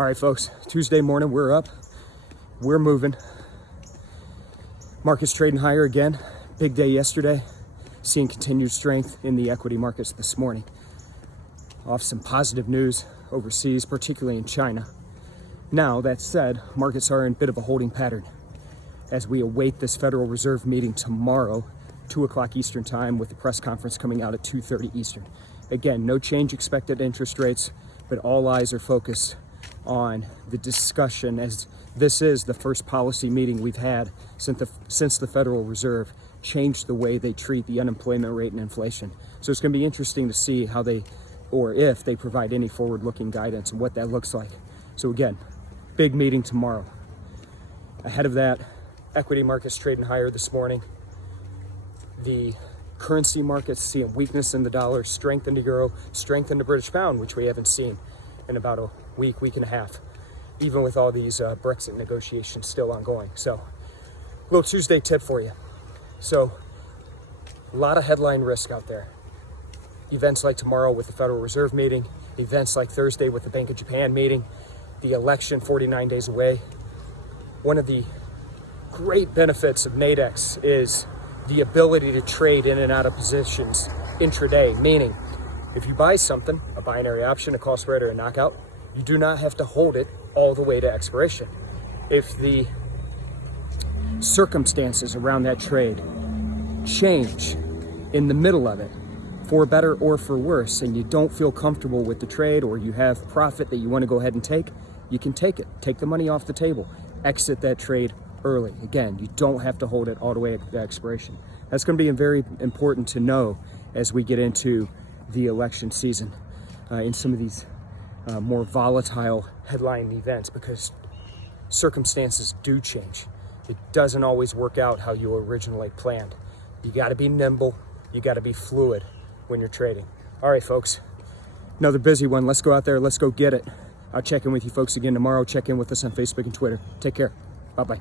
All right, folks, Tuesday morning, we're up, we're moving. Markets trading higher again. Big day yesterday. Seeing continued strength in the equity markets this morning. Off some positive news overseas, particularly in China. Now, that said, markets are in a bit of a holding pattern as we await this Federal Reserve meeting tomorrow, 2 o'clock Eastern time, with the press conference coming out at 2:30 Eastern. Again, no change expected interest rates, but all eyes are focused on the discussion, as this is the first policy meeting we've had since the Federal Reserve changed the way they treat the unemployment rate and inflation. So it's going to be interesting to see how they, or if they provide any forward-looking guidance and what that looks like. So again, big meeting tomorrow. Ahead of that, equity markets trading higher this morning. The currency markets seeing weakness in the dollar, strength in the euro, strength in the British pound, which we haven't seen in about a week and a half, even with all these Brexit negotiations still ongoing. So, little Tuesday tip for you. So, a lot of headline risk out there. Events like tomorrow with the Federal Reserve meeting, events like Thursday with the Bank of Japan meeting, the election 49 days away. One of the great benefits of Nadex is the ability to trade in and out of positions intraday, meaning if you buy something, a binary option, a call spread, or a knockout, you do not have to hold it all the way to expiration. If the circumstances around that trade change in the middle of it, for better or for worse, and you don't feel comfortable with the trade, or you have profit that you want to go ahead and take, you can take it. Take the money off the table. Exit that trade early. Again, you don't have to hold it all the way to expiration. That's going to be very important to know as we get into the election season in some of these more volatile headline events, because circumstances do change. It doesn't always work out how you originally planned. You got to be nimble. You got to be fluid when you're trading. All right, folks, another busy one. Let's go out there. Let's go get it. I'll check in with you folks again tomorrow. Check in with us on Facebook and Twitter. Take care. Bye-bye.